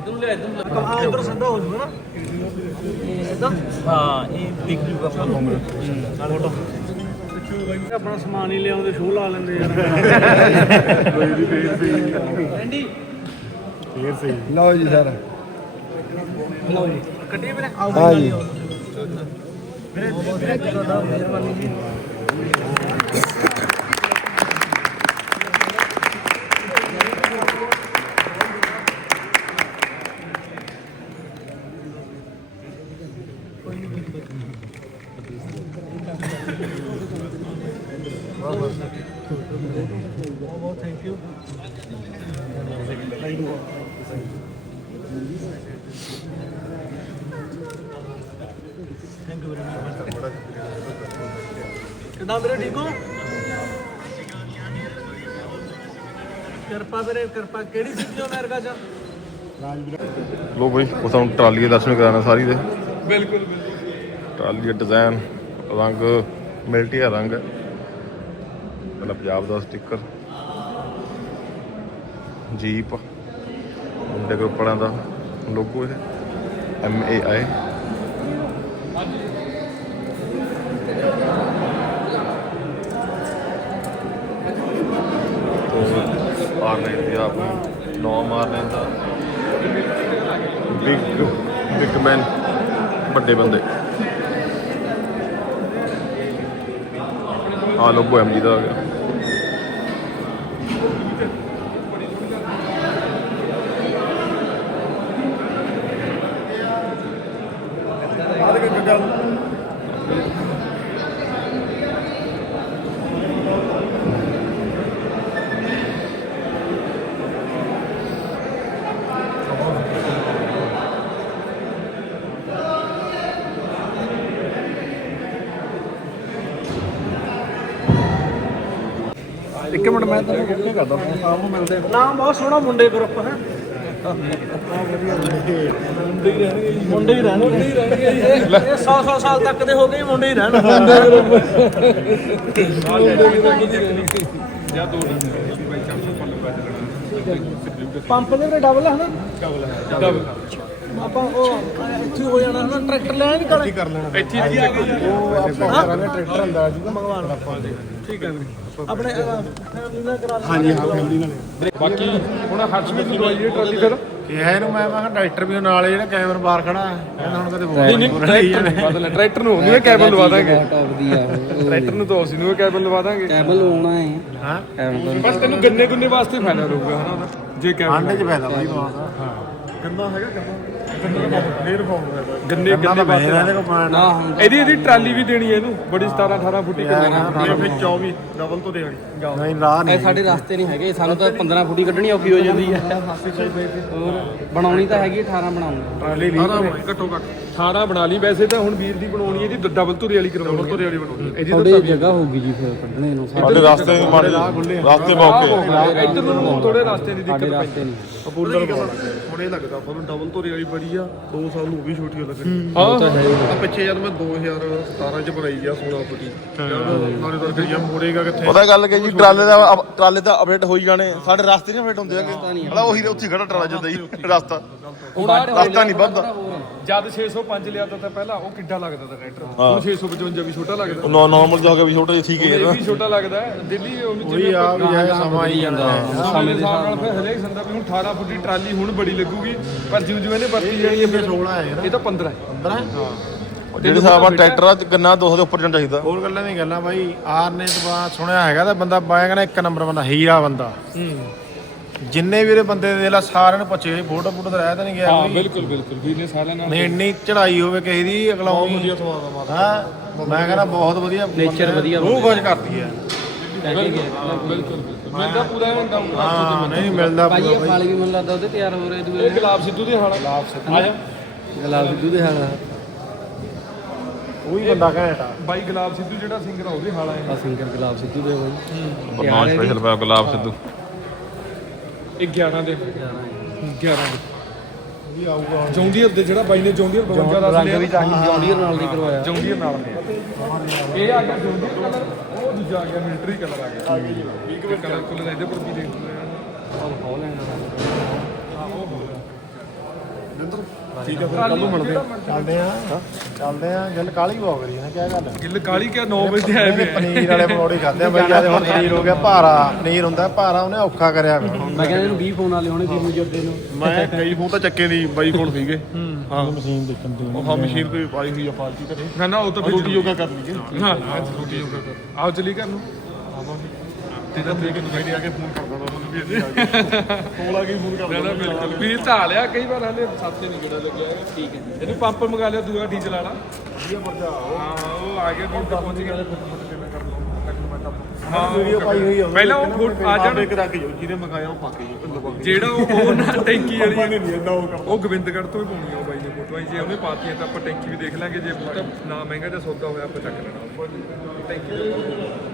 [SPEAKER 3] ਇਧਰ ਲੈ ਇਧਰ ਹਾਂ ਇਧਰ ਸਿੱਧਾ ਹੋ ਜੂਗਾ ਨਾ ਇਹ ਸਿੱਧਾ ਹਾਂ ਇਹ ਦਿਖ ਜੂਗਾ ਆਪਾਂ ਨੂੰ ਫੋਟੋ ਆਪਣਾ ਸਮਾਨ ਹੀ ਲਿਆਉਂਦੇ ਸ਼ੋਅ ਲਾ ਲੈਂਦੇ ਯਾਰ। ਐਂਡੀ
[SPEAKER 4] ਫੇਰ ਸਹੀ ਲਓ ਜੀ ਸਰ।
[SPEAKER 3] ਲਓ ਜੀ। ਕੱਢੀਏ ਵੀਰੇ ਆਓ
[SPEAKER 4] ਜੀ
[SPEAKER 3] ਵੀਰੇ ਵੀਰੇ ਤੁਹਾਡਾ ਮਿਹਰਬਾਨੀ ਜੀ। ਬਹੁਤ thank you thank you very much ਕਿਦਾਂ ਵੀਰੇ ਠੀਕ ਹੋ? ਕਿਰਪਾ ਵੀਰੇ ਕਿਰਪਾ। ਕਿਹੜੀ ਸਿੱਧੀ ਹੋ ਅਮਰੀਕਾ ਚ?
[SPEAKER 2] ਲੋ ਬਈ ਉਹ ਤੁਹਾਨੂੰ ਟਰਾਲੀ ਦੇ ਦਰਸ਼ਨ ਕਰਾਣਾ ਸਾਰੀ ਦੇ। ਬਿਲਕੁਲ ਟਰਾਲੀ ਦਾ ਡਿਜ਼ਾਈਨ ਰੰਗ ਮਿਲਟੀ ਦਾ ਰੰਗ। ਹੈ ਪਹਿਲਾਂ ਪੰਜਾਬ ਦਾ ਸਟicker। ਜੀਪ। ਮੁੰਡੇ ਗਰੁੱਪ ਵਾਲਿਆਂ ਦਾ ਲੋਗੋ ਇਹ। ਐਮ ਏ ਆਈ ਮਾਰਨੇ ਦੀ ਆਪ ਨੌ। ਮਾਰਨੇ ਦਾ। ਬਿਗ ਬਿਗ ਮੈਨ ਵੱਡੇ ਬੰਦੇ। ਆ ਲੋਗੋ ਐਮਜੀ ਦਾ ਆ ਗਿਆ।
[SPEAKER 1] ਇੱਕ ਮਿੰਟ ਮੈਂ ਤੈਨੂੰ ਬੁੱਕ ਕਰਦਾ ਫੋਨ ਸ਼ਾਮ ਨੂੰ ਮਿਲਦੇ
[SPEAKER 3] ਨਾਮ ਬਹੁਤ ਸੋਹਣਾ ਮੁੰਡੇ ਗਰੁੱਪ ਹੈ। ਮੁੰਡੇ ਹੀ ਰਹਿਣਗੇ। ਇਹ 100 100 ਸਾਲ ਤੱਕ ਦੇ ਹੋ ਗਏ ਮੁੰਡੇ ਹੀ ਰਹਿਣ। ਪੰਪ ਦੇ ਤੇ ਡਬਲ ਹੈ ਨਾ ਡਬਲ ਆਪਾਂ ਉਹ ਇੱਥੇ ਹੋ ਜਾਣਾ ਹਨਾ? ਟਰੈਕਟਰ ਲੈ ਨਹੀਂ ਕਾਲੇ
[SPEAKER 4] ਕਰ ਲੈਣਾ
[SPEAKER 3] ਇੱਥੇ ਹੀ ਆ ਗਈ
[SPEAKER 4] ਉਹ ਆਪਾਂ ਕਰਾਂਗੇ ਟਰੈਕਟਰ ਹੁੰਦਾ ਜੀ
[SPEAKER 3] ਭਗਵਾਨ ਠੀਕ ਹੈ ਵੀਰੇ। ਆਪਣੇ ਫੈਮਿਲੀ ਨਾਲ ਕਰਾ ਲੈਣਾ
[SPEAKER 4] ਹਾਂਜੀ ਹਾਂ ਫੈਮਿਲੀ ਨਾਲ।
[SPEAKER 6] ਬਾਕੀ ਹੁਣ ਹਰਸ਼ ਵੀ ਦਵਾਈ ਜਿਹੜੀ ਟਰਾਲੀ ਫਿਰ?
[SPEAKER 4] ਕਿਹਾ ਇਹਨੂੰ ਮੈਂ ਮੈਂ ਕਿਹਾ ਡਾਕਟਰ ਵੀ ਨਾਲ ਜਿਹੜਾ ਕੈਮਰ ਬਾਹਰ ਖੜਾ ਹੈ ਕਹਿੰਦਾ ਹੁਣ ਕਦੇ
[SPEAKER 6] ਨਹੀਂ ਨਹੀਂ ਟਰੈਕਟਰ ਨੂੰ ਬਦਲ ਟਰੈਕਟਰ ਨੂੰ ਉਹਨੂੰ ਕੈਬਨ ਲਵਾ ਦਾਂਗੇ। ਟਰੈਕਟਰ ਨੂੰ ਤਾਂ ਉਸੇ ਨੂੰ ਕੈਬਨ ਲਵਾ ਦਾਂਗੇ।
[SPEAKER 1] ਕੈਬਲ ਹੋਣਾ ਹੈ।
[SPEAKER 4] ਹਾਂ।
[SPEAKER 1] ਕੈਬਲ
[SPEAKER 6] ਬਸ ਤੈਨੂੰ ਗੰਨੇ ਗੁੰਨੇ ਵਾਸਤੇ ਫਾਇਦਾ ਰਹੂਗਾ ਹਨਾ? ਉਹਦਾ, ਜੇ ਕੈਬਨ
[SPEAKER 4] ਆਂਡੇ 'ਚ ਫਾਇਦਾ ਬਾਈ ਬਾਹਰ ਹਾਂ। ਗੰਦਾ ਹੈਗਾ ਗੰਦਾ ਫੇਰ
[SPEAKER 6] ਗੰਨੇ ਗੰਨੇ ਵਾਸਤੇ
[SPEAKER 4] ਇਹਦੇ ਕੋਲ
[SPEAKER 1] ਨਾ
[SPEAKER 6] ਇਹਦੀ ਇਹਦੀ ਟਰਾਲੀ ਵੀ ਦੇਣੀ ਹੈ ਇਹਨੂੰ ਬੜੀ 17 18 ਫੁੱਟੀ
[SPEAKER 4] ਫਿਰ 24 ਡਬਲ ਤੋਂ ਦੇਣੀ। ਨਹੀਂ ਰਾਹ
[SPEAKER 1] ਇਹ
[SPEAKER 4] ਨਹੀਂ
[SPEAKER 1] ਸਾਡੇ ਰਸਤੇ ਨਹੀਂ ਹੈਗੇ। ਸਾਨੂੰ ਤਾਂ 15 ਫੁੱਟੀ ਕੱਢਣੀ ਔਖੀ ਹੋ ਜਾਂਦੀ ਹੈ। ਹੋਰ ਬਣਾਉਣੀ ਤਾਂ ਹੈਗੀ 18 ਬਣਾਉਂਗਾ
[SPEAKER 4] ਟਰਾਲੀ ਲਈ
[SPEAKER 6] ਘੱਟੋ ਘੱਟ। 18 ਬਣਾ ਲਈ। ਵੈਸੇ ਤਾਂ ਹੁਣ ਵੀਰ ਦੀ ਬਣਾਉਣੀ ਹੈ ਇਹਦੀ ਡਬਲ ਧੁਰੇ ਵਾਲੀ ਕਰਵਾਉਣੀ ਡਬਲ ਧੁਰੇ ਵਾਲੀ ਬਣਾਉਣੀ ਇਹਦੀ ਤਾਂ
[SPEAKER 1] ਥੋੜੀ ਜਗ੍ਹਾ ਹੋਊਗੀ ਜੀ ਫਿਰ ਕੱਢਣੇ ਨੂੰ।
[SPEAKER 2] ਸਾਡੇ ਰਸਤੇ ਮਾੜੇ ਰਸਤੇ ਮੌਕੇ।
[SPEAKER 6] ਇੱਧਰ ਨੂੰ ਥੋੜੇ ਰਸਤੇ ਦੀ ਦਿੱਕਤ
[SPEAKER 1] ਨਹੀਂ।
[SPEAKER 4] ਪਪੂਲਰ ਹੁਣੇ ਲੱਗਦਾ ਆਪਾਂ ਨੂੰ ਡਬਲ ਤੋਰੀ ਵਾਲੀ ਬੜੀ ਆ। 2 ਸਾਲ ਨੂੰ ਉਹ ਵੀ ਛੋਟੀ ਹੋ। ਲੱਗਣੀ
[SPEAKER 6] ਹਾਂ
[SPEAKER 4] ਆ ਪਿੱਛੇ ਜਦ ਮੈਂ 2017 ਚ ਬਣਾਈ ਆ 16 ਫੁੱਟੀ ਜਦ ਨਾਲੇ ਤਾਂ ਕਰੀਆ ਮੋੜੇਗਾ ਕਿੱਥੇ?
[SPEAKER 2] ਪਤਾ ਗੱਲ ਕਿ ਜੀ ਟਰਾਲੇ ਦਾ ਅਪ- ਟਰਾਲੇ ਦਾ ਅਪਡੇਟ ਹੋਈ ਜਾਣੇ। ਸਾਡੇ ਰਸਤੇ ਨਹੀਂ ਅਪਡੇਟ ਹੁੰਦੇ ਹੈਗੇ। ਹਲਾ ਉਹੀ ਉੱਥੇ ਹੀ ਖੜਾ ਟਰਾਲਾ ਜਾਂਦਾ ਹੀ ਰਸਤਾ ਰਸਤਾ। ਨਹੀਂ ਵੱਧਦਾ।
[SPEAKER 6] ਜਦ 605 ਲਿਆ ਤਾਂ ਪਹਿਲਾਂ ਉਹ ਕਿੱਡਾ ਲੱਗਦਾ ਤਾ ਟਰੈਕਟਰ? ਹੁਣ 655 ਵੀ ਛੋਟਾ ਲੱਗਦਾ।
[SPEAKER 2] ਨਾਰਮਲ ਜਾ ਕੇ ਵੀ ਛੋਟਾ ਜਿਹਾ ਠੀਕ
[SPEAKER 6] ਇਹ
[SPEAKER 2] ਹੈ
[SPEAKER 6] ਵੀ ਛੋਟਾ ਲੱਗਦਾ ਹੈ। ਦਿੱਲੀ ਉਹਨੂੰ
[SPEAKER 4] ਉਹੀ ਆ ਵੀ ਇਹ ਸਮਾਂ ਹੀ ਜਾਂਦਾ।
[SPEAKER 6] ਸਮੇਂ ਦੇ ਹਿਸਾਬ ਨਾਲ ਫਿਰ ਹਰੇਕ ਸੰਦਾ ਵੀ ਹੁਣ 18 ਫੁੱਟੀ ਟਰਾਲੀ ਹੁਣ ਬੜੀ ਲੱਗੂਗੀ। ਪਰ ਜਿਉਂ ਜਿਉਂ ਇਹਨੇ ਵਰਤੀ ਜਾਣੀ ਹੈ ਫਿਰ
[SPEAKER 4] 16 ਹੈ
[SPEAKER 6] ਇਹ ਤਾਂ 15 ਹੈ।
[SPEAKER 4] 15
[SPEAKER 2] ਜਿਹੜੇ ਨਾਲ ਟਰੈਕਟਰ ਆ ਗੰਨਾ 200 ਦੇ ਉੱਪਰ ਜਾਣਾ ਚਾਹੀਦਾ।
[SPEAKER 4] ਹੋਰ ਗੱਲਾਂ ਦੀ ਗੱਲਾਂ ਬਾਈ ਆਰ ਨੇ ਤਾਂ ਸੁਣਿਆ ਹੈਗਾ ਤਾਂ ਬੰਦਾ ਬਾਇਆ ਕਹਿੰਦਾ ਇੱਕ ਨੰਬਰ ਬੰਦਾ ਹੀਰਾ ਬੰਦਾ। ਜਿੰਨੇ ਵੀਰੇ ਬੰਦੇ ਦੇ ਲਾ ਸਾਰਿਆਂ ਨੂੰ ਪੁੱਛੇ ਫੋਟੋ ਫੋਟੋ ਤਾਂ ਰਹਿ ਤਾਂ ਨਹੀਂ ਗਿਆ
[SPEAKER 6] ਹਾਂ ਬਿਲਕੁਲ ਬਿਲਕੁਲ ਵੀਰ ਨੇ ਸਾਰਿਆਂ ਨਾਲ
[SPEAKER 4] ਨਹੀਂ ਇੰਨੀ ਚੜਾਈ ਹੋਵੇ ਕਿਸੇ ਦੀ ਅਗਲਾ ਵਧੀਆ ਸਵਾਦ ਹਾਂ? ਮੈਂ ਕਹਿੰਦਾ ਬਹੁਤ ਵਧੀਆ
[SPEAKER 1] Nature ਵਧੀਆ
[SPEAKER 4] ਰੂਹ ਖੁਸ਼ ਕਰਦੀ ਹੈ।
[SPEAKER 6] ਬਿਲਕੁਲ ਬਿਲਕੁਲ ਮੈਂ ਤਾਂ ਪੂਰਾ ਡਾਊਨ
[SPEAKER 4] ਹਾਂ ਨਹੀਂ ਮਿਲਦਾ
[SPEAKER 1] ਭਾਈ
[SPEAKER 4] ਪੂਰਾ
[SPEAKER 1] ਇਹ ਫਲ ਵੀ ਮੈਨੂੰ ਲੱਗਦਾ ਉਹਦੇ ਤਿਆਰ ਹੋ ਰਹੇ
[SPEAKER 6] ਇਹ
[SPEAKER 1] ਦੂਏ
[SPEAKER 6] ਗੁਲਾਬ ਸਿੱਧੂ ਦੇ ਹਾਲ ਗੁਲਾਬ ਸਿੱਧੂ ਆ ਜਾ।
[SPEAKER 1] ਗਲਾਬ ਸਿੱਧੂ ਦੇ ਹਾਲ
[SPEAKER 4] ਉਹ ਵੀ ਬੰਦਾ ਘੈਂਟਾ
[SPEAKER 6] ਬਾਈ ਗੁਲਾਬ ਸਿੱਧੂ ਜਿਹੜਾ ਸਿੰਗਰ ਆ ਉਹਦੇ ਹਾਲ ਆਏ
[SPEAKER 1] ਆ ਸਿੰਗਰ ਗਲਾਬ ਸਿੱਧੂ ਦੇ ਬਾਈ।
[SPEAKER 2] ਬਰਨਾਲ ਸਪੈਸ਼ਲ ਪਿਆ ਗੁਲਾਬ ਸਿੱਧੂ।
[SPEAKER 6] ਇਹ 11 ਦੇ। 11 ਦੇ।
[SPEAKER 4] ਵੀ ਆਊਗਾ
[SPEAKER 6] ਜੌਂਡੀਅਰ ਦੇ ਜਿਹੜਾ ਬਾਈ ਨੇ ਜੌਂਡੀਅਰ 52 ਦਾ
[SPEAKER 1] ਰੰਗ ਵੀ ਚਾਹੀ ਜੌਂਡੀਅਰ ਨਾਲ ਦੀ ਕਰਵਾਇਆ।
[SPEAKER 6] ਜੌਂਡੀਅਰ ਨਾਲ ਇਹ ਆ ਗਿਆ ਜੌਂਡੀਅਰ ਕਲਰ ਉਹ ਦੂਜਾ ਆ ਗਿਆ ਮਿਲਟਰੀ ਕਲਰ ਆ ਗਿਆ। ਆ ਗਿਆ ਜੀ ਕਲਰ ਕੁਲਰ ਇਹਦੇ ਪਰ ਵੀ ਦੇਖ ਠੀਕ ਹੈ ਫਿਰ ਕੱਲ ਨੂੰ ਮਿਲਦੇ ਆ
[SPEAKER 4] ਚੱਲਦੇ ਆ ਚੱਲਦੇ ਆ ਗੱਲ ਕਾਲੀ ਬਹੁਤ ਕਰੀ ਨਾ ਕਿਆ ਗੱਲ
[SPEAKER 6] ਗਿੱਲ ਕਾਲੀ ਕਿਆ 9 ਵਜੇ ਤੇ ਆਏ ਵੇ
[SPEAKER 4] ਪਨੀਰ ਵਾਲੇ ਪਕੌੜੇ ਖਾਦੇ ਆ। ਬਈ ਜਦ ਹੁਣ ਪਨੀਰ ਹੋ ਗਿਆ ਭਾਰਾ ਪਨੀਰ ਹੁੰਦਾ ਭਾਰਾ ਉਹਨੇ ਔਖਾ ਕਰਿਆ।
[SPEAKER 1] ਮੈਂ ਕਹਿੰਦਾ ਇਹਨੂੰ 20 ਫੋਨ ਵਾਲੇ ਹੋਣੇ ਵੀਰ ਨੂੰ ਜੱਦੇ ਨੂੰ।
[SPEAKER 4] ਮੈਂ ਕਈ ਫੋਨ ਤਾਂ ਚੱਕੇ ਨਹੀਂ ਬਾਈ ਕੋਲ ਸੀਗੇ। ਹਾਂ। ਮਸ਼ੀਨ ਦੇਖਣ ਤੋਂ ਉਹ ਹਾਂ ਮਸ਼ੀਨ ਕੋਈ ਪਾਈ ਹੋਈ ਆ ਫਾਲਤੂ ਘਰੇ।
[SPEAKER 6] ਨਾ ਨਾ ਉਹ ਤਾਂ ਫਿਰ
[SPEAKER 4] ਰੋਟੀ ਯੋਗਾ ਕਰ ਲਈਏ।
[SPEAKER 6] ਹਾਂ ਰੋਟੀ ਯੋਗਾ ਕਰ। ਆਓ ਚਲੀ ਕਰ ਨੂੰ। ਤੇਰਾ ਤੇ
[SPEAKER 4] ਮੈਨੂੰ ਕਹਿੰਦੀ ਆ ਕੇ ਫੋਨ ਕਰਦਾ ਉਹਨੂੰ ਵੀ ਇੱਥੇ ਆ ਕੇ। ਕੋਲ ਆ ਕੇ ਫੋਨ
[SPEAKER 6] ਨਾ ਨਾ ਬਿਲਕੁਲ। ਵੀਰ ਤਾਂ ਆ ਲਿਆ ਕਈ ਵਾਰ ਹਲੇ ਸਾਥੇ ਨਹੀਂ ਕਿਹੜਾ ਲੱਗਿਆ। ਠੀਕ ਹੈ ਇਹਨੂੰ ਪੰਪ ਮੰਗਾ ਲਿਆ ਦੂਆ ਡੀ ਚਲਾ ਲਾ
[SPEAKER 4] ਵਧੀਆ ਉਹ।
[SPEAKER 6] ਹਾਂ ਉਹ ਆ ਗਿਆ ਤਾਂ ਪਹੁੰਚ ਗਿਆ
[SPEAKER 4] ਹਾਂ ਵੀਡੀਓ ਪਾਈ ਹੋਈ ਆ
[SPEAKER 6] ਪਹਿਲਾਂ ਉਹ ਫੁੱਟ ਆ ਜਾਣ।
[SPEAKER 4] ਇੱਕ ਰੱਖ ਜੋ ਜਿਹਨੇ ਮੰਗਾਇਆ ਉਹ ਪਾ ਕੇ ਜੋ ਕੇ।
[SPEAKER 6] ਜਿਹੜਾ ਉਹ ਉਹ ਨਾ ਟੈਂਕੀ ਵਾਲੀ
[SPEAKER 4] ਨਹੀਂ ਨਹੀਂ ਇੰਦਾ ਉਹ ਕਰਦਾ
[SPEAKER 6] ਉਹ ਗੋਬਿੰਦਗੜ੍ਹ ਤੋਂ ਹੀ ਪਾਉਣੀ ਆ ਉਹ ਬਾਈ ਨੇ ਫੋਟੋਆਂ ਜੇ ਉਹਨੇ ਪਾਤੀਆਂ ਤਾਂ ਆਪਾਂ ਟੈਂਕੀ ਵੀ ਦੇਖ ਲਾਂਗੇ ਜੇ ਬਹੁਤਾ ਨਾ ਮਹਿੰਗਾ ਜਾਂ ਸੌਦਾ ਹੋਇਆ ਆਪਾਂ ਚੱਕ ਲੈਣਾ। ਟੈਂਕੀ ਦਾ